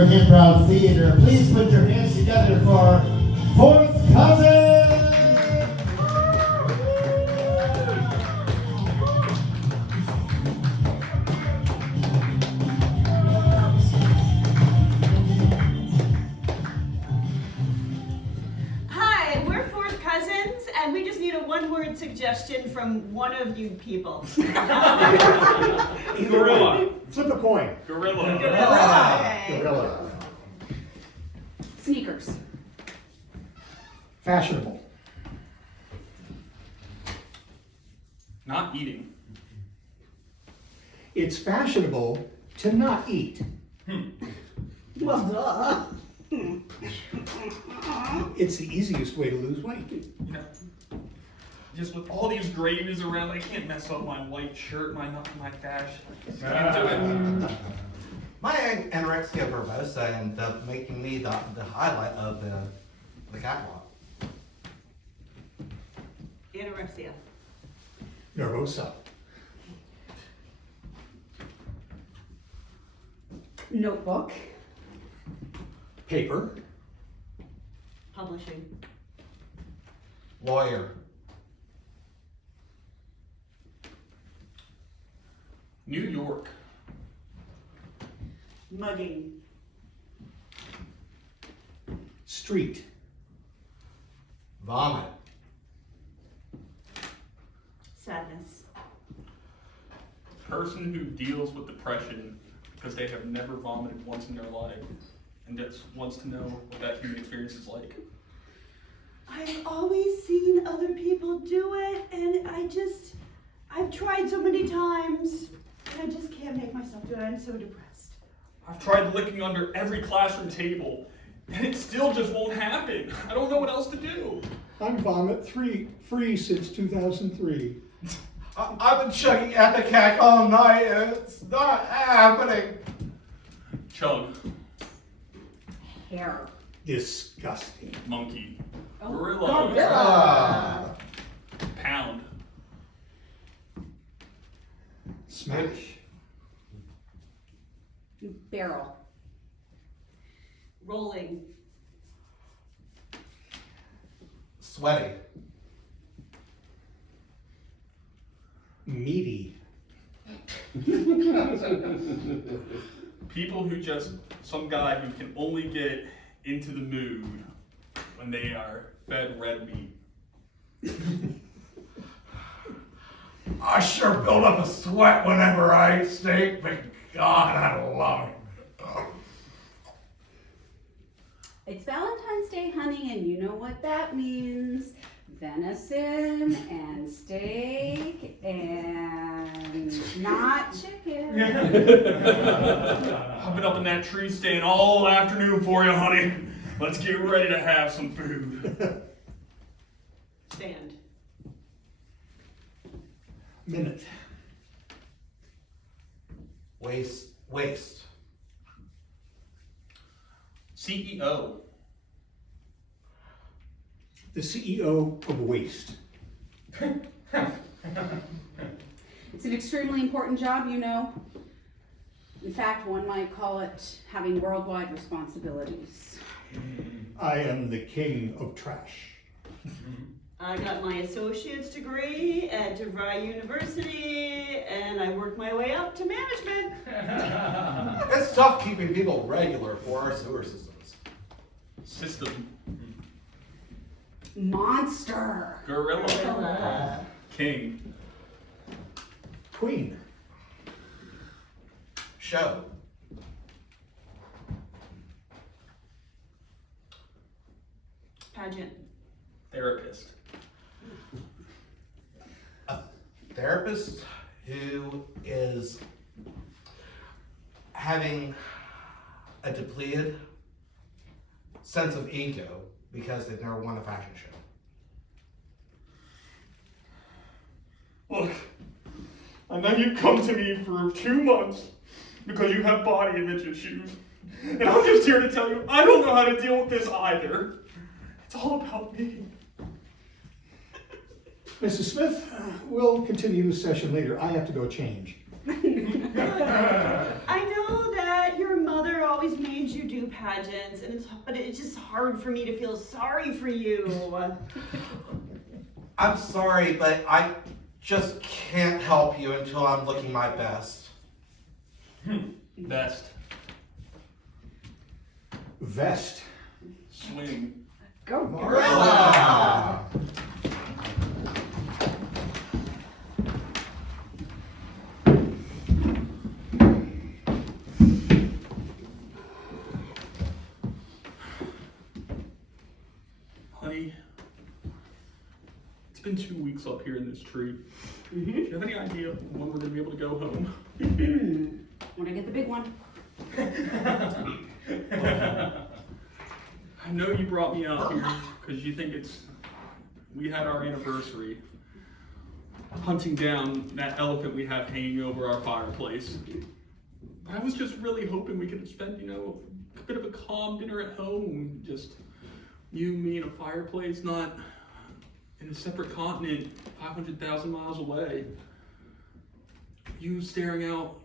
Pittsburgh Improv Theater. Please put your hands together for Fourth Cousin! Hi, we're Fourth Cousins, and we just need a one-word suggestion from one of you people. Gorilla. Flip a coin. Gorilla. Okay. Gorilla. Sneakers. Fashionable. Not eating. It's fashionable to not eat. Well, duh. It's the easiest way to lose weight. You know, just with all these gravies around, I can't mess up my white shirt, my fashion. I just can't do it. My anorexia verbosa ends up making me the highlight of the catwalk. Anorexia. Nervosa. Notebook. Paper. Publishing. Lawyer. New York. Mugging. Street. Vomit. Sadness. Person who deals with depression because they have never vomited once in their life and just wants to know what that human experience is like. I've always seen other people do it, and I've tried so many times, and I just can't make myself do it. I'm so depressed. I've tried licking under every classroom table, and it still just won't happen. I don't know what else to do. I'm vomit free since 2003. I've been chugging Epicac all night and it's not happening. Chug. Hair. Disgusting. Monkey. Oh. Gorilla. Ah. Pound. Smash. Barrel. Rolling. Sweaty. Meaty. People who just, some guy who can only get into the mood when they are fed red meat. I sure build up a sweat whenever I eat steak, but God, I love it. It's Valentine's Day, honey, and you know what that means. Venison and steak and not chicken. I've been up in that tree stand all afternoon for you, honey. Let's get ready to have some food. Stand. Minute. Waste. CEO. The CEO of waste. It's an extremely important job, you know. In fact, one might call it having worldwide responsibilities. I am the king of trash. I got my associate's degree at DeVry University, and I worked my way up to management. It's tough keeping people regular for our sewer systems. System. Monster. Gorilla. King. Queen. Show. Pageant. Therapist. A therapist who is having a depleted sense of ego because they've never won a fashion show. Look, I know you've come to me for 2 months because you have body image issues. And I'm just here to tell you, I don't know how to deal with this either. It's all about me. Mrs. Smith, we'll continue the session later. I have to go change. I know that you're your mother always made you do pageants, but it's just hard for me to feel sorry for you. I'm sorry, but I just can't help you until I'm looking my best. Best. Vest. Swing. Go, Gorilla! Honey, it's been 2 weeks up here in this tree. Do you have any idea when we're gonna be able to go home? When I get the big one. I know you brought me out here because you think we had our anniversary hunting down that elephant we have hanging over our fireplace. But I was just really hoping we could spend, a bit of a calm dinner at home, just you, me, and a fireplace, not in a separate continent 500,000 miles away. You staring out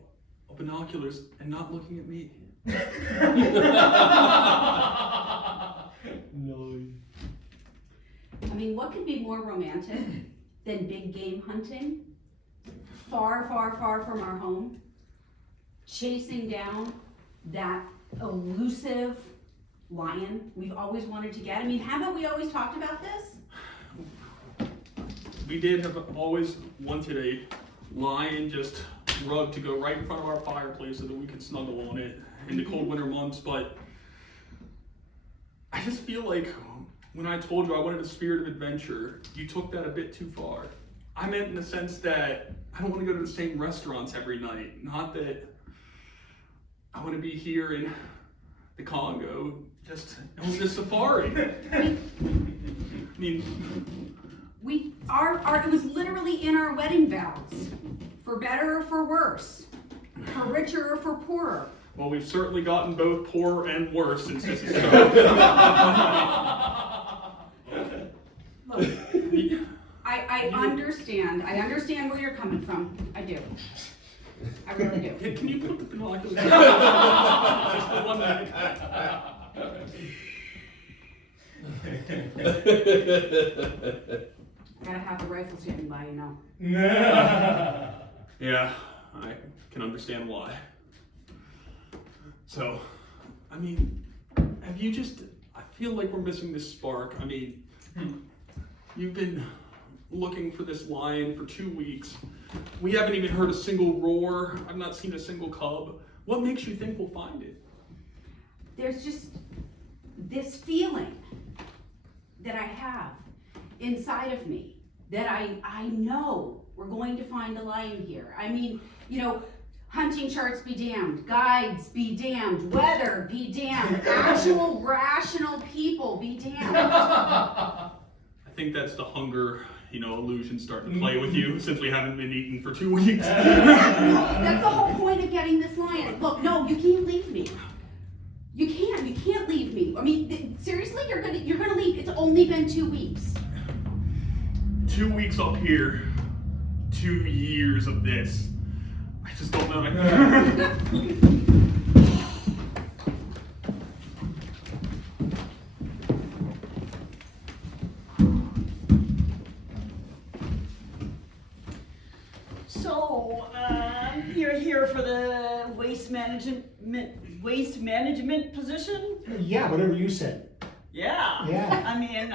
of binoculars and not looking at me. No. I mean, what could be more romantic than big game hunting? Far, far, far from our home, chasing down that elusive lion we've always wanted to get. I mean, haven't we always talked about this? We did have always wanted a lion just rug to go right in front of our fireplace so that we could snuggle on it in the cold winter months, but I just feel like when I told you I wanted a spirit of adventure, you took that a bit too far. I meant in the sense that I don't want to go to the same restaurants every night, not that I want to be here in the Congo, just on this safari. I mean, it was literally in our wedding vows. For better or for worse. For richer or for poorer. well, we've certainly gotten both poorer and worse since this is started. Look, I understand. I understand where you're coming from. I do. I really do. Hey, can you put the binoculars down? Just for 1 minute. Gotta have the rifle standing by, Yeah, I can understand why. So, I mean, I feel like we're missing this spark. I mean, you've been looking for this lion for 2 weeks. We haven't even heard a single roar. I've not seen a single cub. What makes you think we'll find it? There's just this feeling that I have inside of me that I know we're going to find a lion here. I mean, hunting charts be damned, guides be damned, weather be damned, actual rational people be damned. I think that's the hunger, illusion starting to play with you since we haven't been eating for 2 weeks. That's the whole point of getting this lion. Look, no, you can't leave me. You can't leave me. I mean, seriously, you're gonna leave. It's only been 2 weeks. 2 weeks up here, 2 years of this. I just don't know. So, you're here for the waste management position? Yeah, whatever you said. Yeah. Yeah. I mean,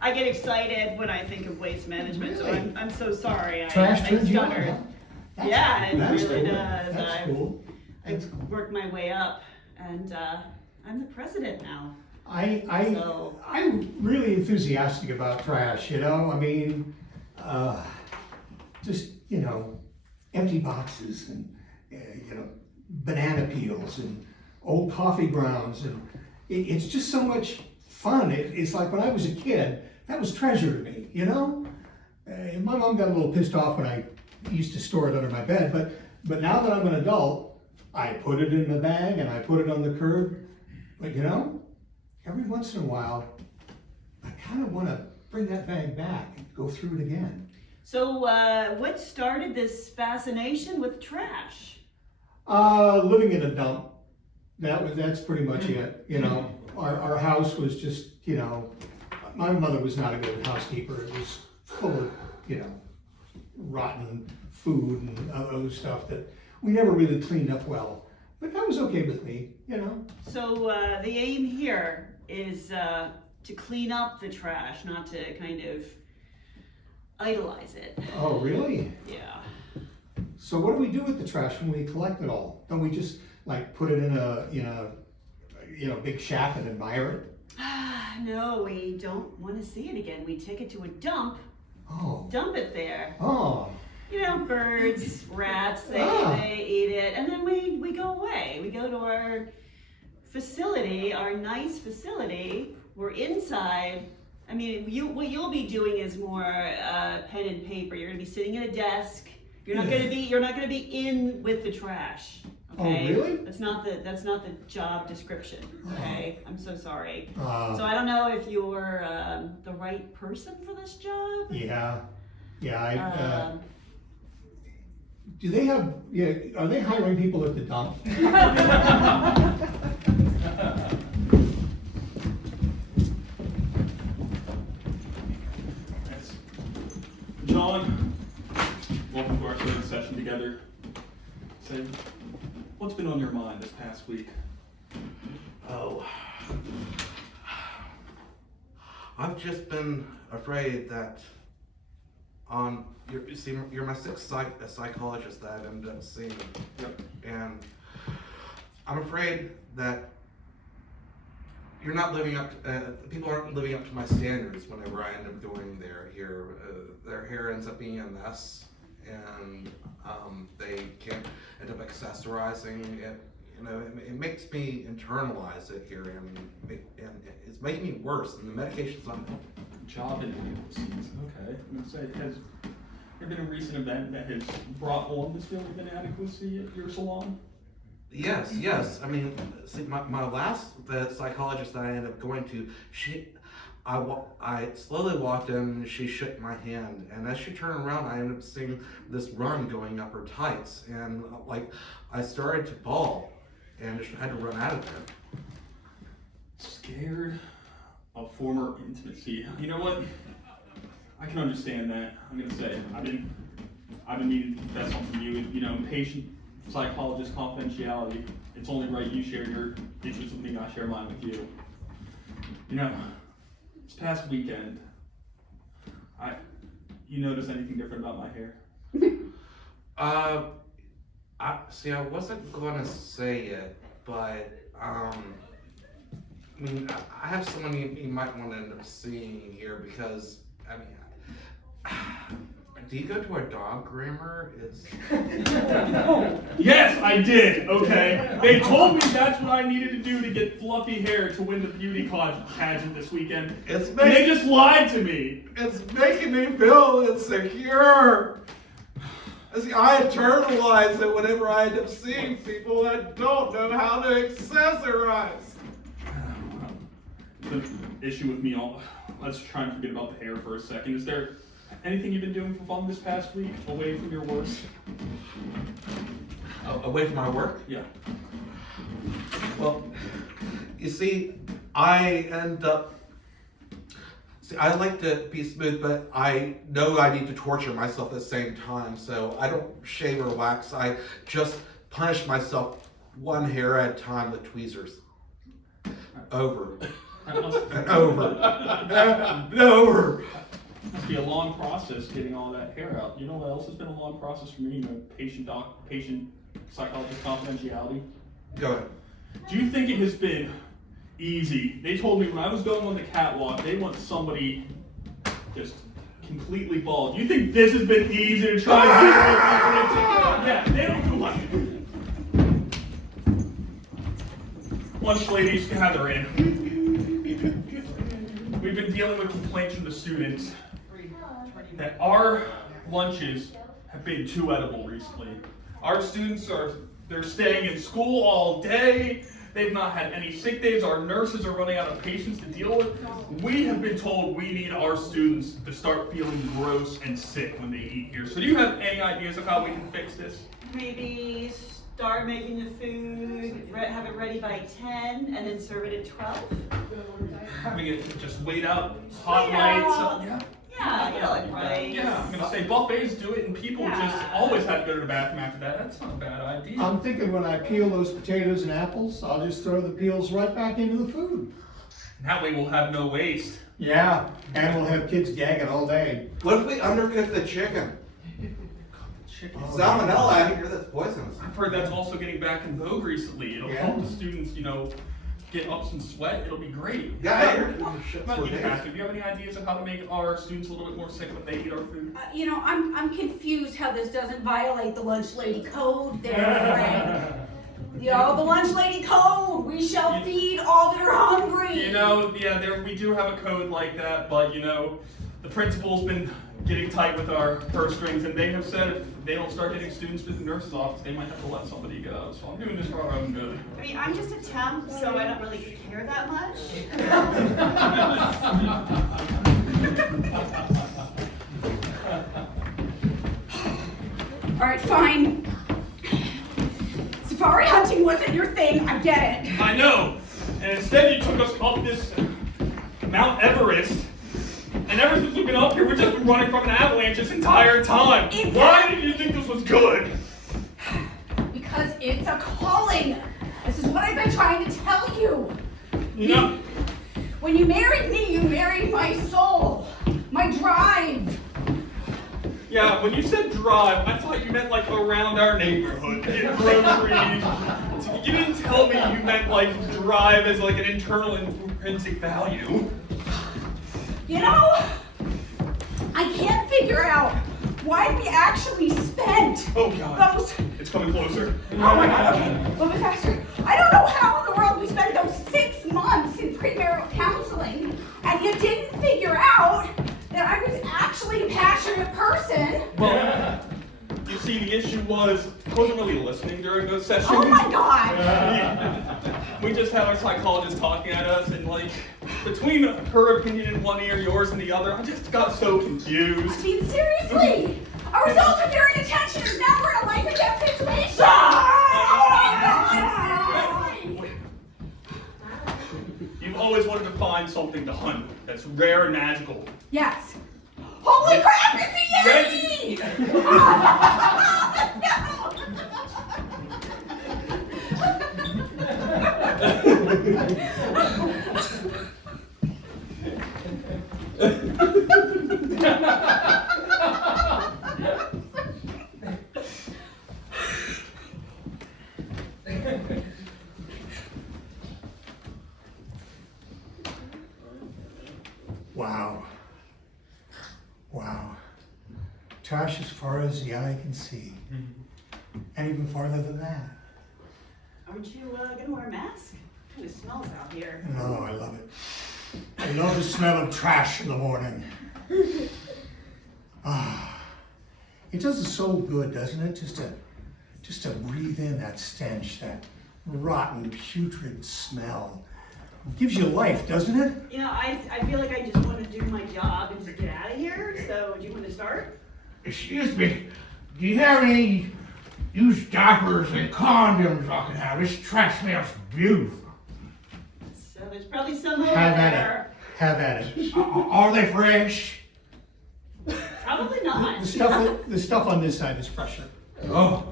I get excited when I think of waste management, so Really? I'm so sorry. Trash I turns you on, stuttered. huh? That's Yeah, cool. it That's really cool. does. That's cool. I've worked my way up, and I'm the president now. So- I'm really enthusiastic about trash, I mean, just, empty boxes and, banana peels and old coffee grounds, and it's just so much fun. It's like when I was a kid, that was treasure to me, And my mom got a little pissed off when I used to store it under my bed, but now that I'm an adult, I put it in the bag and I put it on the curb. But every once in a while, I kind of want to bring that bag back and go through it again. So, what started this fascination with trash? Living in a dump That's pretty much it, you know. Our house was just, you know, my mother was not a good housekeeper. It was full of, you know, rotten food and other stuff that we never really cleaned up well. But that was okay with me, you know. So the aim here is to clean up the trash, not to kind of idolize it. Oh, really? Yeah. So what do we do with the trash when we collect it all? Don't we just like put it in a, big shack and admire it? No, we don't want to see it again. We take it to a dump, Oh. dump it there. Oh. You know, birds, rats, they eat it, and then we go away. We go to our facility, our nice facility. We're inside. I mean, what you'll be doing is more pen and paper. You're gonna be sitting at a desk. You're not gonna be in with the trash. Okay? Oh, really? That's not the job description. Okay? I'm so sorry. So Uh, I don't know if you're the right person for this job. yeah. Yeah. Um, Do they have? Yeah. Are they hiring people at the dump? Yes. John, welcome to our third session together. Say, what's been on your mind this past week? Oh. I've just been afraid that you're my sixth psychologist that I ended up seeing. Yep. And I'm afraid that you're not living up to, people aren't living up to my standards whenever I end up going here. Their hair ends up being a mess, and they can't end up accessorizing it. You know, it makes me internalize it here, and it's making me worse, and the medication's not helping. Job inadequacies. Okay. I'm gonna say, has there been a recent event that has brought on this feeling of inadequacy at your salon? Yes. I mean, see, my last psychologist that I ended up going to, I slowly walked in and she shook my hand, and as she turned around, I ended up seeing this run going up her tights, and like I started to bawl, and just had to run out of there. Scared of former intimacy. You know what? I can understand that. I'm gonna say I've been needing to confess something to you. You know, patient psychologist confidentiality. It's only right you share your issues with me, I share mine with you. You know, this past weekend, you notice anything different about my hair? I wasn't gonna say it, but I mean, I have someone you might want to end up seeing here, because I mean, do you go to a dog groomer? Yes, I did. Okay, they told me that's what I needed to do to get fluffy hair to win the beauty pageant this weekend, and they just lied to me. It's making me feel insecure. See, I internalize it whenever I end up seeing people that don't know how to accessorize. The issue with me, let's try and forget about the hair for a second. Is there anything you've been doing for fun this past week, away from your work? Away from my work? Yeah. Well, you see, I like to be smooth, but I know I need to torture myself at the same time, so I don't shave or wax. I just punish myself one hair at a time with tweezers. Over. And over. And over. It must be a long process getting all that hair out. You know what else has been a long process for me? You know, patient psychologist confidentiality. Go ahead. Do you think it has been easy? They told me when I was going on the catwalk, they want somebody just completely bald. Do you think this has been easy to try and get? Yeah, they don't do like it. Lunch ladies, gather in. We've been dealing with complaints from the students that our lunches have been too edible recently. Our students they're staying in school all day. They've not had any sick days. Our nurses are running out of patients to deal with. We have been told we need our students to start feeling gross and sick when they eat here. So do you have any ideas of how we can fix this? Maybe start making the food, have it ready by 10, and then serve it at 12? Having it just wait out, hot Yeah. lights. Yeah. Yeah, you know, like rice. Yeah, I'm gonna say buffets do it, and people just Yeah. always have to go to the bathroom after that. That's not a bad idea. I'm thinking when I peel those potatoes and apples, I'll just throw the peels right back into the food. That way we'll have no waste. Yeah, and we'll have kids gagging all day. What if we undercook the chicken? Chicken. Oh. Salmonella, I hear that's poisonous. I've heard that's also getting back in vogue recently. It'll Yeah. help the students, get up some sweat. It'll be great. Yeah, I hear shit Not for you, days. Pastor. Do you have any ideas of how to make our students a little bit more sick when they eat our food? I'm confused how this doesn't violate the lunch lady code there, Frank. The lunch lady code, we shall feed all that are hungry. We do have a code like that, but the principal's been getting tight with our purse strings, and they have said if they don't start getting students to the nurse's office, they might have to let somebody go. So I'm doing this for our own good. I mean, I'm just a temp, so I don't really care that much. All right, fine. Safari hunting wasn't your thing, I get it. I know, and instead you took us up this Mount Everest. And ever since we've been up here, we've just been running from an avalanche this entire time. Why did you think this was good? Because it's a calling. This is what I've been trying to tell you. When you married me, you married my soul, my drive. Yeah, when you said drive, I thought you meant like around our neighborhood, get groceries. You didn't tell me you meant like drive as like an internal intrinsic value. I can't figure out why we actually spent Oh God, those. it's coming closer. Oh my God, okay, a little bit faster. I don't know how in the world we spent those 6 months in premarital counseling, and you didn't figure out that I was actually a passionate person. Well, you see, the issue was I wasn't really listening during those sessions. Oh my God. We just had our psychologist talking at us, and like between her opinion in one ear, yours in the other, I just got so confused. I mean, seriously, a result of your inattention is now we're in a life and death situation. You've always wanted to find something to hunt that's rare and magical. Yes. Holy crap, it's a Wow. Trash as far as the eye can see. And even farther than that. Aren't you gonna wear a mask? It kind of smells out here. No, I love it. I love the smell of trash in the morning. It does us so good, doesn't it? Just to breathe in that stench, that rotten, putrid smell. It gives you life, doesn't it? I feel like I just want to do my job and just get out of here. So, do you want to start? Excuse me, do you have any used diapers and condoms I can have? This trash smells beautiful. So there's probably some over Have at there. it. Have at it. Are they fresh? Probably not. The stuff on this side is fresher. Oh.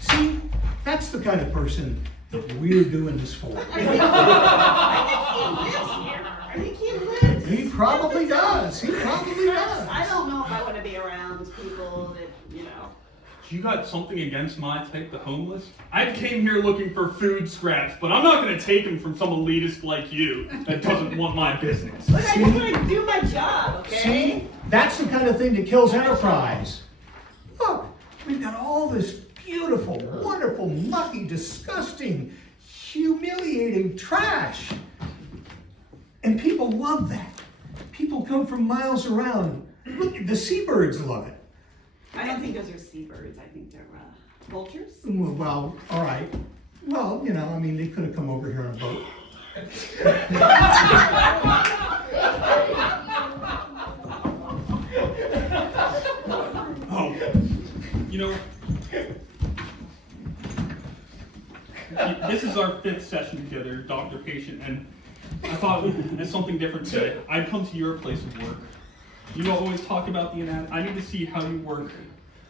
See, that's the kind of person that we're doing this for. I think he lives. He probably does. He probably does. I don't know if I want to be around people that, You got something against my type, the homeless? I came here looking for food scraps, but I'm not going to take them from some elitist like you that doesn't want my business. Look, I just want to do my job, okay? See, that's the kind of thing that kills enterprise. Look, we've got all this beautiful, wonderful, mucky, disgusting, humiliating trash. And people love that. People come from miles around. Look, the seabirds love it. I don't think those are seabirds. I think they're vultures. Well, all right. Well, they could have come over here on a boat. Oh, this is our 5th session together, doctor-patient, and I thought it's something different today. I'd come to your place of work. You always talk about the inadequacy. I need to see how you work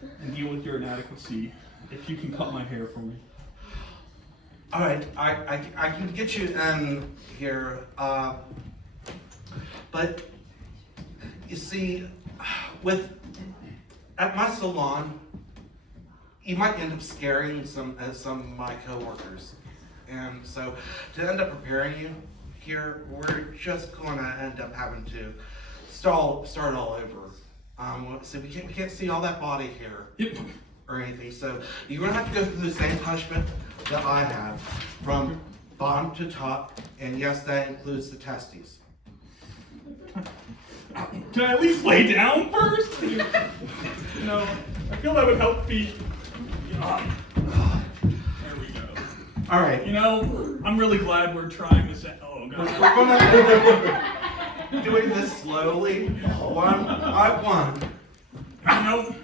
and deal with your inadequacy. If you can cut my hair for me. All right, I can get you in here, but you see, at my salon, you might end up scaring some of my coworkers, and so to end up preparing you here, we're just gonna end up having to start all over. So we can't see all that body hair or anything. So you're gonna have to go through the same punishment that I have, from bottom to top, and yes, that includes the testes. Can I at least lay down first? No, I feel that would help me. There we go. All right. You know, I'm really glad we're trying this. Oh We're god. gonna doing this slowly, one by one. You know,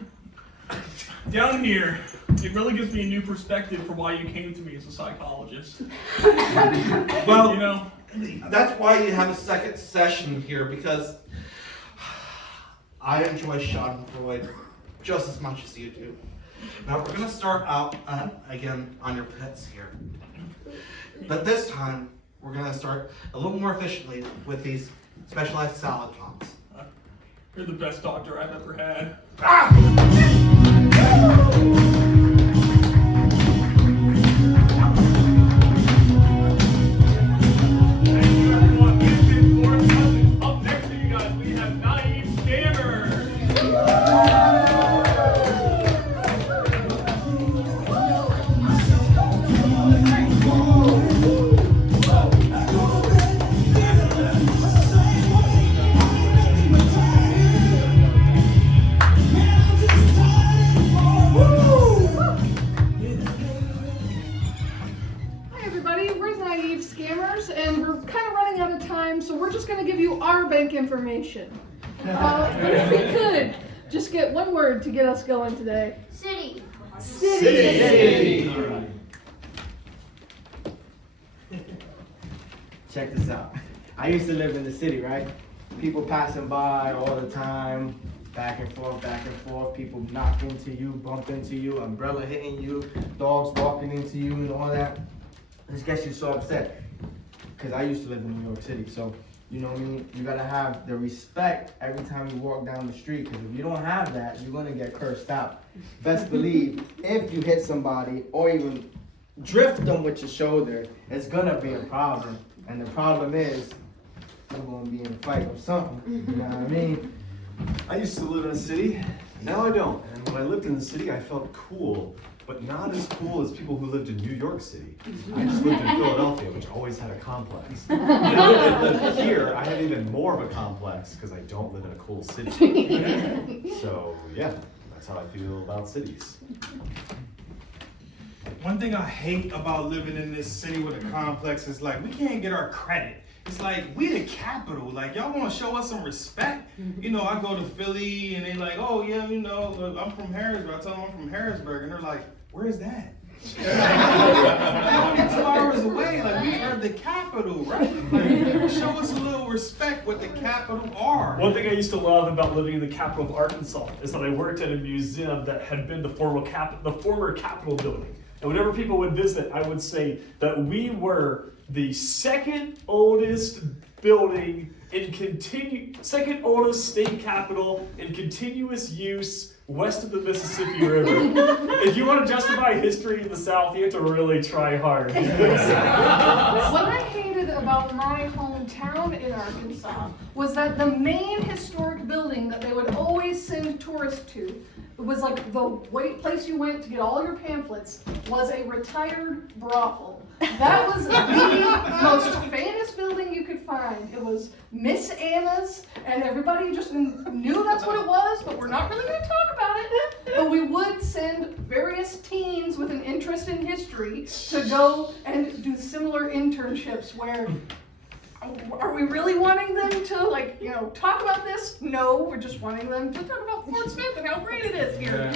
down here, it really gives me a new perspective for why you came to me as a psychologist. Well, You know, that's why you have a second session here, because I enjoy Schadenfreude just as much as you do. Now we're gonna start out again on your pits here, but this time we're gonna start a little more efficiently with these specialized salad pumps. you're the best doctor I've ever had. Thank you, everyone. We've been 4 sessions. Up next to you guys, we have Naive Scammers. Hi everybody, we're Naive Scammers, and we're kind of running out of time, so we're just going to give you our bank information. But if we could, just get one word to get us going today. City. City. Check this out. I used to live in the city, right? People passing by all the time, back and forth, people knock into you, bump into you, umbrella hitting you, dogs walking into you and all that. This gets you so upset. Because I used to live in New York City, so you know what I mean? You gotta have the respect every time you walk down the street, because if you don't have that, you're gonna get cursed out. Best believe, if you hit somebody or even drift them with your shoulder, it's gonna be a problem. And the problem is, you're gonna be in a fight or something, you know what I mean? I used to live in a city, now I don't. And when I lived in the city, I felt cool, but not as cool as people who lived in New York City. I just lived in Philadelphia, which always had a complex. Now that I live here, I have even more of a complex because I don't live in a cool city. So yeah, that's how I feel about cities. One thing I hate about living in this city with a complex is like we can't get our credit. It's like we the capital. Like y'all want to show us some respect. You know, I go to Philly and they like, oh yeah, you know, I'm from Harrisburg. I tell them I'm from Harrisburg, and they're like, where is that? It's 2 hours away. Like we are the capital, right? Like, show us a little respect what the capital are. One thing I used to love about living in the capital of Arkansas is that I worked at a museum that had been the former Capitol building. And whenever people would visit, I would say that we were the second oldest building second oldest state capitol in continuous use west of the Mississippi River. If you want to justify history in the South, you have to really try hard. What I hated about my hometown in Arkansas was that the main historic building that they would always send tourists to, it was like the place you went to get all your pamphlets, was a retired brothel. That was the most famous building you could find. It was Miss Anna's, and everybody just knew that's what it was, but we're not really going to talk about it. But we would send various teens with an interest in history to go and do similar internships where are we really wanting them to, like, you know, talk about this? No, we're just wanting them to talk about Fort Smith and how great it is here.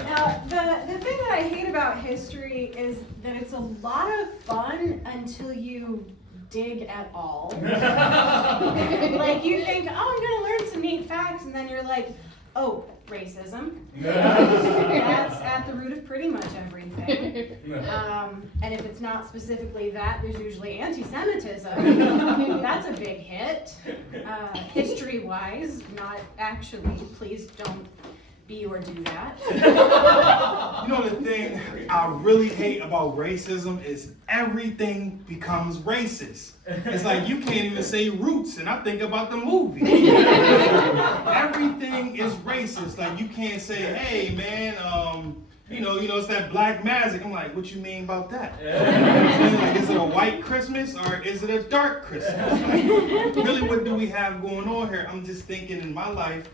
The thing that I hate about history is that it's a lot of fun until you dig at all. Like you think, oh, I'm gonna learn some neat facts, and then you're like, oh, racism. That's at the root of pretty much everything. And if it's not specifically that, there's usually anti-Semitism. That's a big hit. History-wise, not actually. Please don't be or do that. You know, the thing I really hate about racism is everything becomes racist. It's like you can't even say roots, and I think about the movie. Everything is racist. Like you can't say, hey man, you know, it's that black magic. I'm like, what you mean about that? Like, is it a white Christmas or is it a dark Christmas? Like, really, what do we have going on here? I'm just thinking in my life,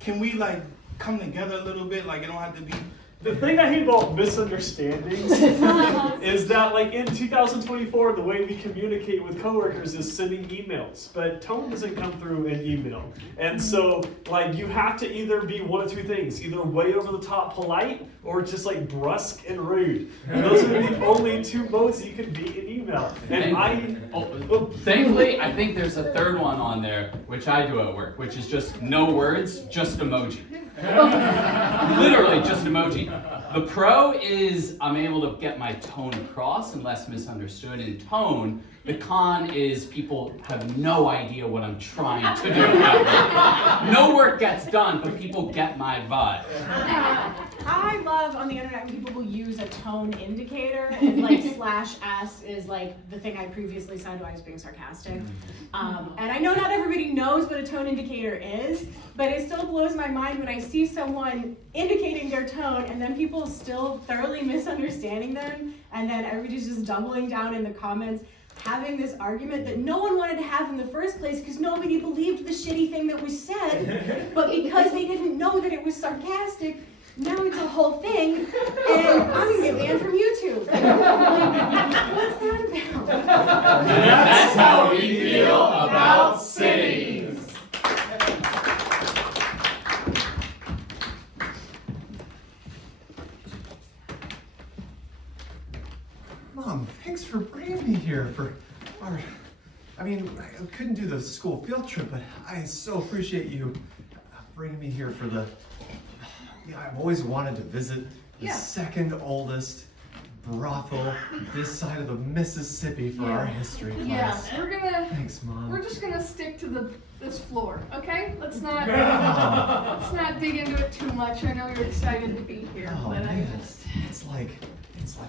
can we like come together a little bit? Like it don't have to be. The thing I hate about misunderstandings is that, like, in 2024, the way we communicate with coworkers is sending emails, but tone doesn't come through in email. And so, like, you have to either be one of two things, either way over the top polite or just, like, brusque and rude. And those are the only two modes you can be in email. And Thankfully, I think there's a third one on there, which I do at work, which is just no words, just emoji. Literally just emoji. The pro is I'm able to get my tone across and less misunderstood in tone. The con is people have no idea what I'm trying to do. No work gets done, but people get my vibe. I love on the internet when people will use a tone indicator, and like /s is like the thing I previously said when I was being sarcastic. And I know not everybody knows what a tone indicator is, but it still blows my mind when I see someone indicating their tone and then people still thoroughly misunderstanding them, and then everybody's just doubling down in the comments, having this argument that no one wanted to have in the first place because nobody believed the shitty thing that was said, but because they didn't know that it was sarcastic, now it's a whole thing, and I'm gonna get banned from YouTube. What's that about? That's how we feel about cities. Mom, thanks for bringing me here for our, I mean, I couldn't do the school field trip, but I so appreciate you bringing me here for the, I've always wanted to visit the second oldest brothel this side of the Mississippi for our history class. Yeah, we're gonna. Thanks, Mom. We're just gonna stick to this floor, okay? Let's not dig into it too much. I know you're excited to be here, Oh but man, it's like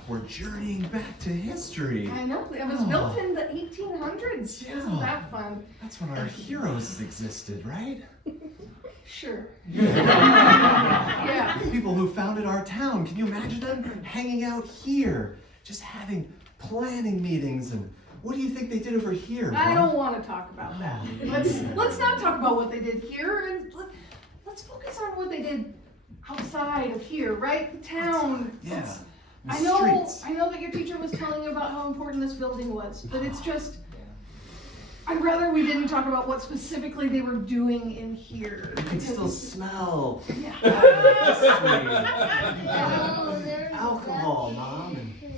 we're journeying back to history. I know it was built in the 1800s. Isn't that fun? That's when our heroes existed, right? Sure. Yeah. The people who founded our town, can you imagine them hanging out here, just having planning meetings, and what do you think they did over here? I Mom? don't want to talk about that. Let's not talk about what they did here, and let's focus on what they did outside of here, right? The town. Yeah. I know that your teacher was telling you about how important this building was, but it's just, I'd rather we didn't talk about what specifically they were doing in here. You can still smell alcohol, Mom. And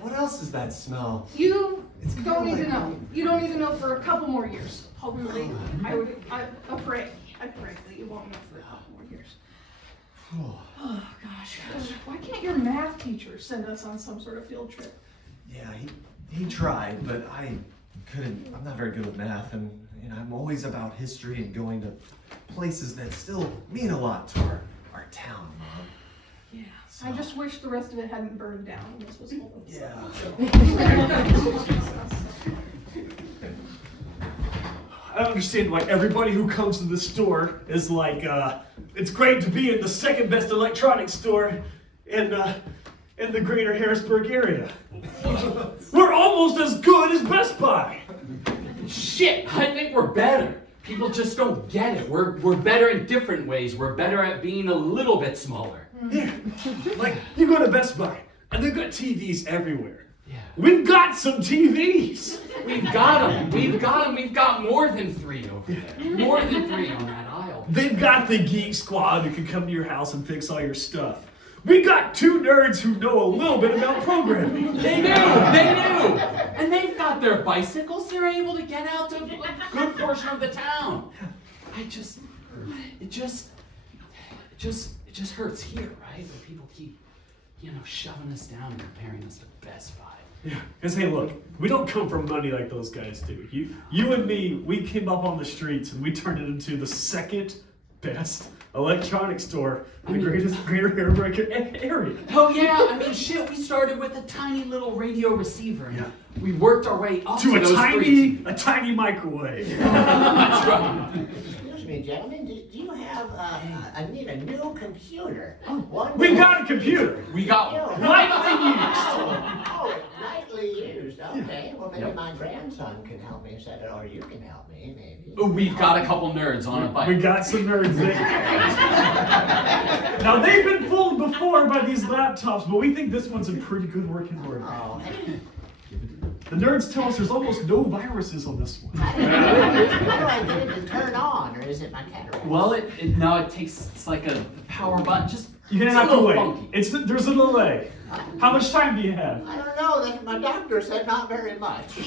what else is that smell? You don't need to know. You don't need to know for a couple more years. Hopefully, I pray that you won't know for a couple more years. Oh gosh, why can't your math teacher send us on some sort of field trip? Yeah, he tried, but I couldn't. I'm not very good with math, and I'm always about history and going to places that still mean a lot to our town, Mom. Yeah. I just wish the rest of it hadn't burned down when this was whole. I don't understand why everybody who comes to the store is like, it's great to be in the second best electronics store in the greater Harrisburg area. We're almost as good as Best Buy. Shit, I think we're better. People just don't get it. We're better in different ways. We're better at being a little bit smaller. Yeah, like you go to Best Buy and they've got TVs everywhere. We've got some TVs. We've got them. We've got more than 3 over there. More than 3 on that aisle. They've got the Geek Squad who can come to your house and fix all your stuff. We got 2 nerds who know a little bit about programming. They do. And they've got their bicycles. They're able to get out to a good portion of the town. It just hurts here, right? Where people keep, shoving us down and comparing us to Best Buy. Yeah, because hey, look, we don't come from money like those guys do. You and me, we came up on the streets and we turned it into the second best electronics store in the greater Harrisburg area. Oh yeah, we started with a tiny little radio receiver. And we worked our way up to a those tiny microwave. That's right. Excuse me, gentlemen, do you have I need a new computer? We got a computer. We got lightly used. Oh, lightly used. Okay. Well, maybe my grandson can help me set it, or you can help me, maybe. We've got a couple nerds on a bike. We got some nerds there. Now, they've been fooled before by these laptops, but we think this one's in pretty good working order. Oh. The nerds tell us there's almost no viruses on this one. How do I get it to turn on, or is it my cataract? Well, it's like a power button. You're gonna have to wait. There's a delay. How much time do you have? I don't know. My doctor said not very much.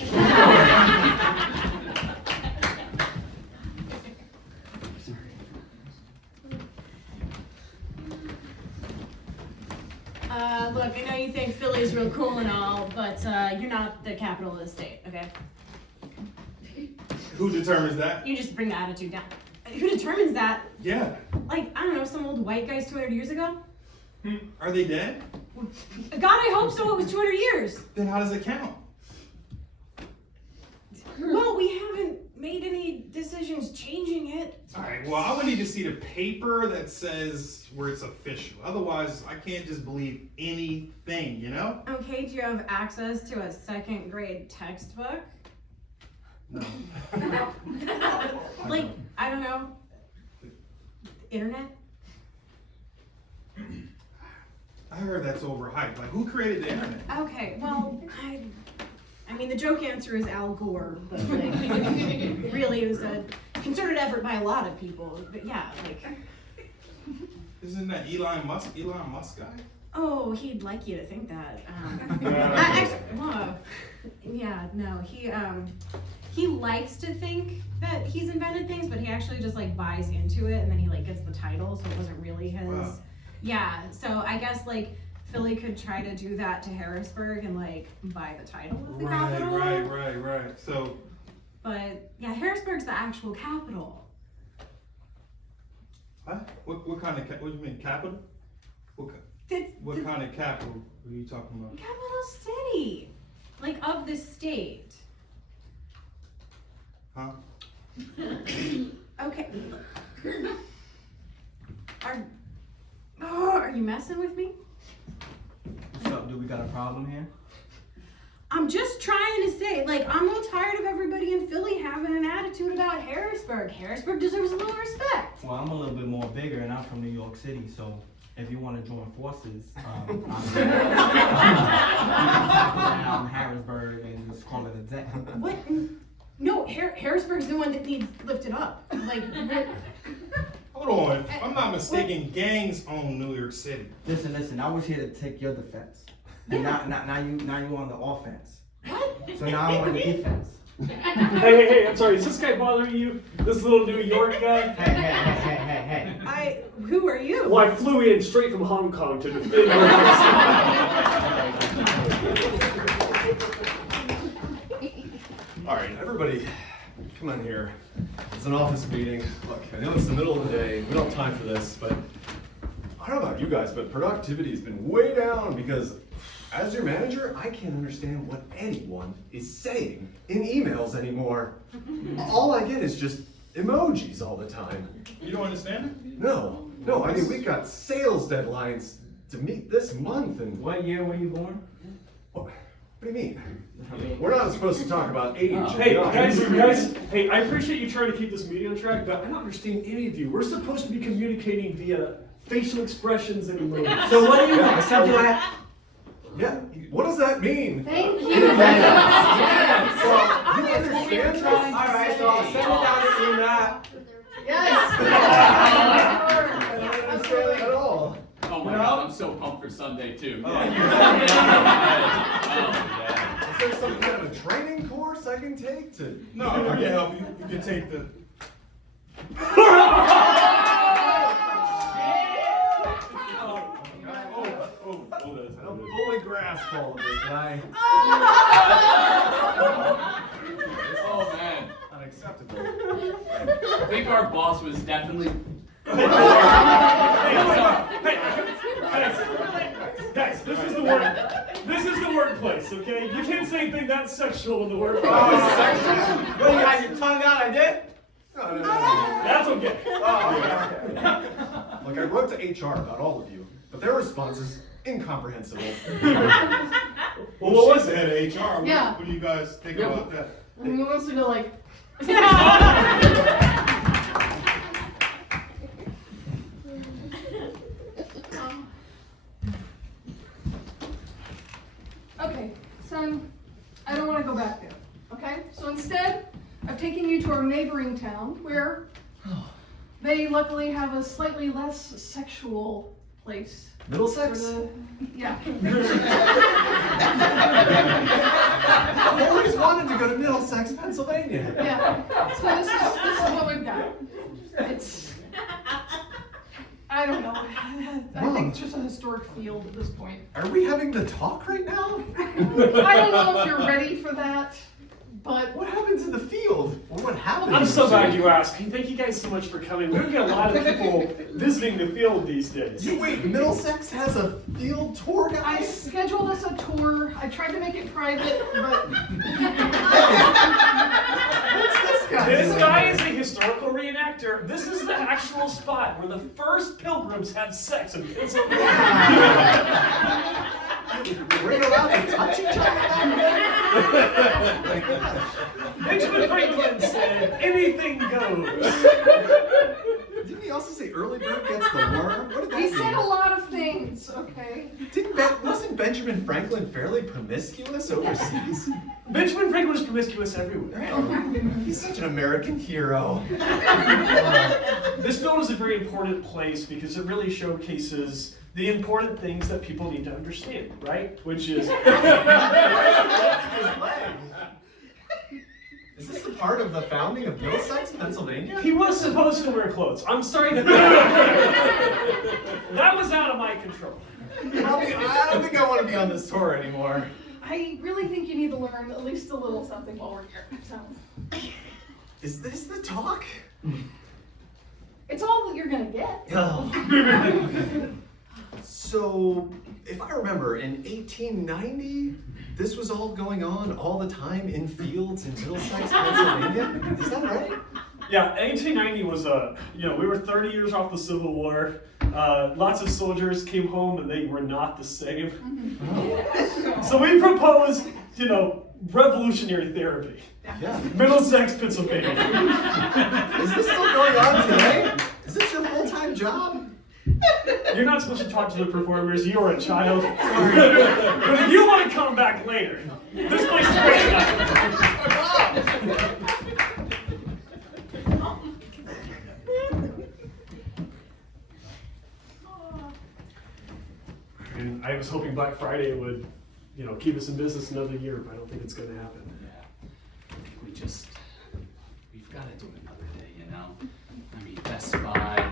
Look, I know you think Philly's real cool and all, but you're not the capital of the state, okay? Who determines that? You just bring the attitude down. Who determines that? Yeah. Like, I don't know, some old white guys 200 years ago? Are they dead? God, I hope so. It was 200 years. Then how does it count? Well, we haven't made any decisions changing it. All right, well, I would need to see the paper that says where it's official. Otherwise, I can't just believe anything, you know? Okay, do you have access to a 2nd grade textbook? No. Like, I don't know, internet? I heard that's overhyped. Like, who created the internet? Okay, well, I mean, the joke answer is Al Gore, but like, really it was a concerted effort by a lot of people. But yeah, like. Isn't that Elon Musk guy? Oh, he'd like you to think that. He likes to think that he's invented things, but he actually just like buys into it, and then he like gets the title, so it wasn't really his. Wow. Yeah, so I guess like Philly could try to do that to Harrisburg and like buy the title of the capital. Right. So. But yeah, Harrisburg's the actual capital. Huh? What kind of what do you mean capital? What kind of capital are you talking about? Capital city, like of the state. Huh? Okay. Are you messing with me? What's up, dude? We got a problem here? I'm just trying to say, like, I'm a little tired of everybody in Philly having an attitude about Harrisburg. Harrisburg deserves a little respect. Well, I'm a little bit more bigger and I'm from New York City, so if you want to join forces, I'm down Harrisburg and just call it a day. What? No, Harrisburg's the one that needs lifted up. Like, Hold on, if I'm not mistaken, gangs own New York City. Listen, I was here to take your defense. And now you on the offense. What? So now I'm on the defense. Hey, I'm sorry, is this guy bothering you? This little New York guy? Hey. Who are you? Well, I flew in straight from Hong Kong to defend your All right, everybody, come on here. It's an office meeting. Look, I know it's the middle of the day. We don't have time for this, but I don't know about you guys, but productivity has been way down because as your manager, I can't understand what anyone is saying in emails anymore. All I get is just emojis all the time. You don't understand it? No, I mean, we've got sales deadlines to meet this month and... What year were you born? What do you mean? We're not supposed to talk about age. Hey, guys, hey, I appreciate you trying to keep this meeting on track, but I don't understand any of you. We're supposed to be communicating via facial expressions and emojis. So what do you want? Something like... Yeah, What does that mean? Thank you. Yes. Well, you That's what we were understand this? trying to Alright, so I'll send it down to CMAP. Yes. I don't understand it at all. Oh my No? god, I'm so pumped for Sunday too. Oh. Yeah. Is there some kind of a training course I can take to? No, I can help you. You can take the. I don't fully grasp all of this, but I. Oh man. Unacceptable. I think our boss was definitely. Guys, this is the workplace, okay? You can't say anything that sexual in the workplace. Oh, sexual? What, you got your tongue out? I did? No. That's okay. Oh, okay. Look, I wrote to HR about all of you, but their response is incomprehensible. Well, what was the head of HR? Yeah. What do you guys think about that? I mean, he wants to go like. Okay, son, I don't want to go back there, okay? So instead, I've taken you to our neighboring town where they luckily have a slightly less sexual place. Middlesex? For the- Yeah. I've always wanted to go to Middlesex, Pennsylvania. Yeah. So this is what we've got. It's, I don't know. I think it's just a historic field at this point. Are we having the talk right now? I don't know if you're ready for that, but What happens in the field? Or what happens? I'm so glad you asked. Thank you guys so much for coming. We're gonna get a lot of people visiting the field these days. Wait, Middlesex has a field tour guide? I scheduled us a tour. I tried to make it private, but What's this guy This doing? guy is a historical reenactor. This is the actual spot where the first pilgrims had sex in Pennsylvania. We're allowed to touch each other back then? Benjamin Franklin said, anything goes. Didn't he also say early bird gets the worm? What did that he mean? said a lot of things, okay? Wasn't Benjamin Franklin fairly promiscuous overseas? Benjamin Franklin was promiscuous everywhere. He's such an American hero. This field is a very important place because it really showcases the important things that people need to understand, right? Which is... Is this the part of the founding of Middlesex, Pennsylvania? He was supposed to wear clothes. I'm sorry to... That was out of my control. Mommy, I don't think I want to be on this tour anymore. I really think you need to learn at least a little something while we're here. So, Is this the talk? it's all that you're gonna get. So, if I remember, in 1890, this was all going on all the time in fields in Middlesex, Pennsylvania? Is that right? Yeah, 1890 was we were 30 years off the Civil War. Lots of soldiers came home and they were not the same. So we proposed, revolutionary therapy. Yeah. Middlesex, Pennsylvania. Is this still going on today? Is this your full-time job? You're not supposed to talk to the performers, you're a child. But if you want to come back later, this place is great enough. And I was hoping Black Friday would, keep us in business another year, but I don't think it's going to happen. I think we've got to do another day, I mean, Best Buy,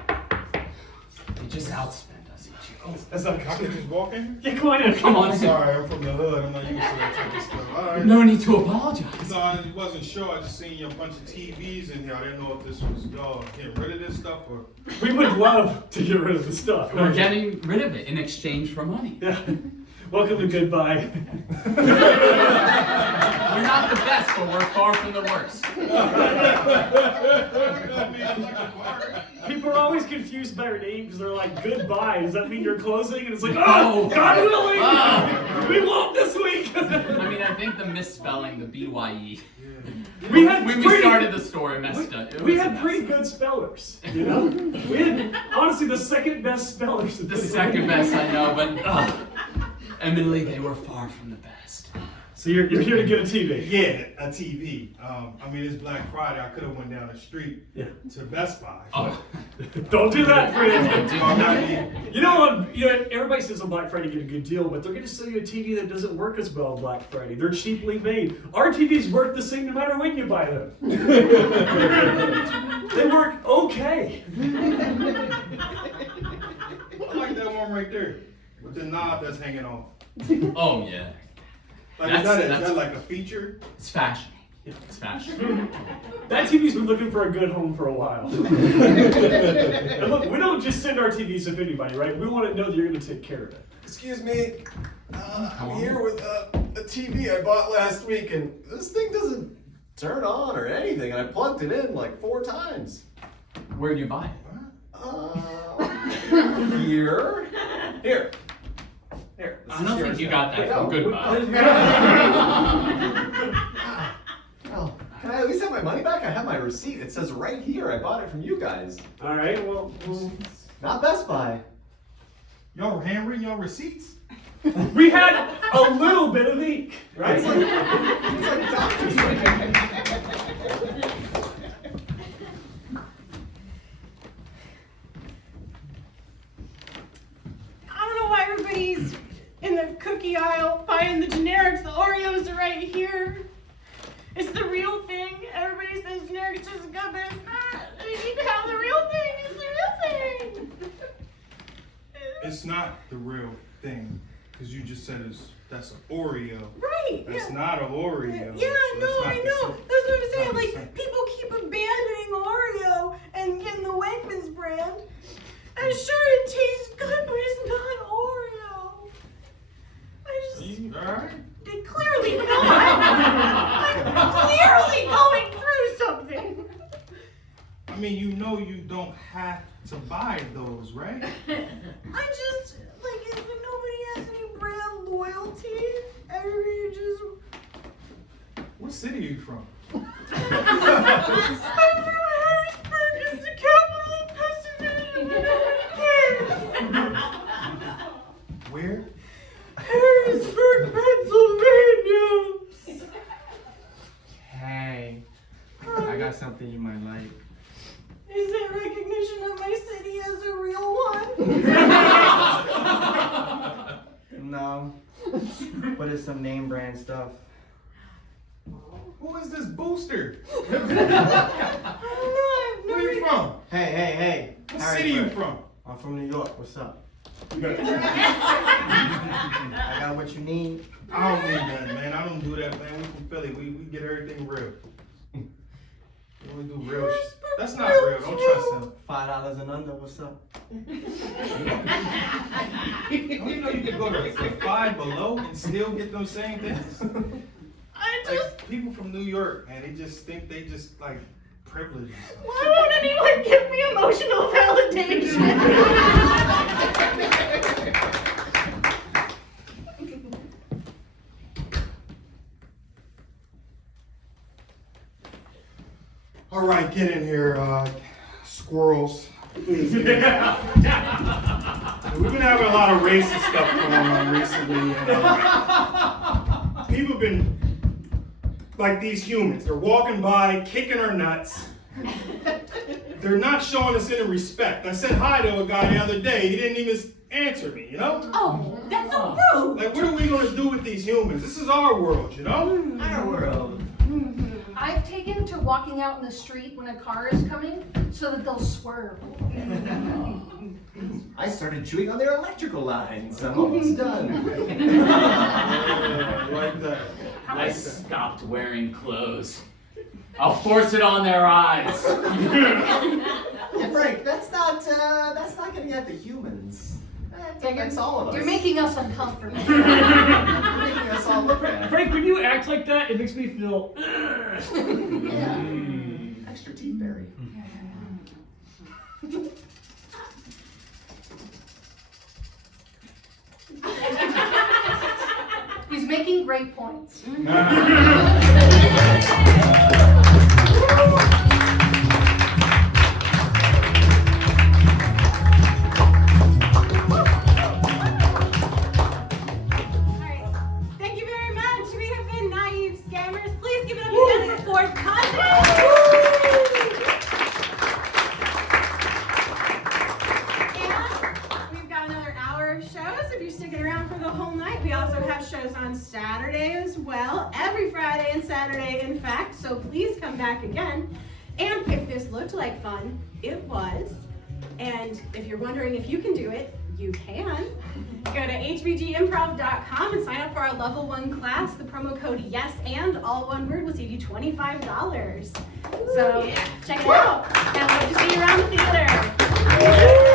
they just outspent us each year. Oh, That's not a cop that just walking? Yeah, come on in. Come on, Sorry, I'm from the hood. I'm not used to that type of stuff. All right. No need to apologize. No, I wasn't sure. I just seen a bunch of TVs in here. I didn't know if this was y'all getting rid of this stuff or. We would love to get rid of the stuff. We're getting rid of it in exchange for money. Yeah. Welcome to Goodbye. We're not the best, but we're far from the worst. People are always confused by your name because they're like, goodbye. Does that mean you're closing? And it's like, oh, God willing, we won't this week. I mean, I think the misspelling, the BYE. We had when pretty- we started the store, it messed up. We had pretty good spellers, We had, honestly, the second best spellers. The second best, I know, but Admittedly, they were far from the best. So you're here to get a TV? Yeah, a TV. I mean, it's Black Friday. I could have went down the street to Best Buy. Oh, don't do that, friend. I You know what? You know, everybody says on Black Friday you get a good deal, but they're going to sell you a TV that doesn't work as well on Black Friday. They're cheaply made. Our TVs work the same no matter when you buy them. They work okay. I like that one right there with the knob that's hanging off. Oh yeah. Like, is that like a feature? It's fashion. Yeah, it's fashion. That TV's been looking for a good home for a while. And look, we don't just send our TVs to anybody, right? We want to know that you're going to take care of it. Excuse me, I'm here with a TV I bought last week, and this thing doesn't turn on or anything, and I plugged it in like 4 times. Where'd you buy it? Here. Here. I don't think you got that from Goodbye. Well, can I at least have my money back? I have my receipt. It says right here. I bought it from you guys. All right, well, not Best Buy. Y'all handwritten y'all receipts? We had a little bit of ink, right? It's like doctor's I don't know why everybody's in the cookie aisle buying the generics. The Oreos are right here. It's the real thing. Everybody says generics is good, but it's not. We need to have the real thing. It's the real thing. It's not the real thing, because you just said that's an Oreo. Right. That's not an Oreo. Yeah, I know. That's what I'm saying. not the Like, same. people keep abandoning Oreo and getting the Wegmans brand. And sure, it tastes good, but it's not Oreo. I just... Alright. They clearly know I'm clearly going through something. I mean, you know you don't have to buy those, right? I just, like, if nobody has any brand loyalty, everybody just... What city are you from? I'm from Harrisburg, it's the capital of Pennsylvania, but nobody cares. Where? Harrisburg, Pennsylvania. Hey, I got something you might like. Is it recognition of my city as a real one? No, but it's some name brand stuff. Who is this booster? I don't know. Where you from? Hey. What city you from? I'm from New York. What's up? I got what you need. I don't need that, man. I don't do that, man. We from Philly. We get everything real. We only do real shit. That's not real. Don't trust him. $5 and under. What's up? Don't you know you can go to 5 below and still get those same things? Like, people from New York, man, they just think they just like privileged. Why won't anyone give me emotional validation? All right, get in here, squirrels. Please get in. We've been having a lot of racist stuff going on recently. And, people have been like these humans. They're walking by, kicking our nuts. They're not showing us any respect. I said hi to a guy the other day. He didn't even answer me, you know? Oh, that's so rude. Like, what are we going to do with these humans? This is our world, you know? Our world. I've taken to walking out in the street when a car is coming so that they'll swerve. I started chewing on their electrical lines. I'm almost done. Like that. I stopped wearing clothes. I'll force it on their eyes. Yeah, Frank, that's not getting at the humans. That affects all of us. You're making us uncomfortable. You're making us all look bad. Frank, when you act like that, it makes me feel. Yeah. Extra teeth, Barry. He's making great points. the whole night. We also have shows on Saturday as well, every Friday and Saturday, in fact, so please come back again. And if this looked like fun, it was. And if you're wondering if you can do it, you can. Go to hbgimprov.com and sign up for our level 1 class. The promo code yes and all one word will save you $25. So check it out, and we'll see you around the theater.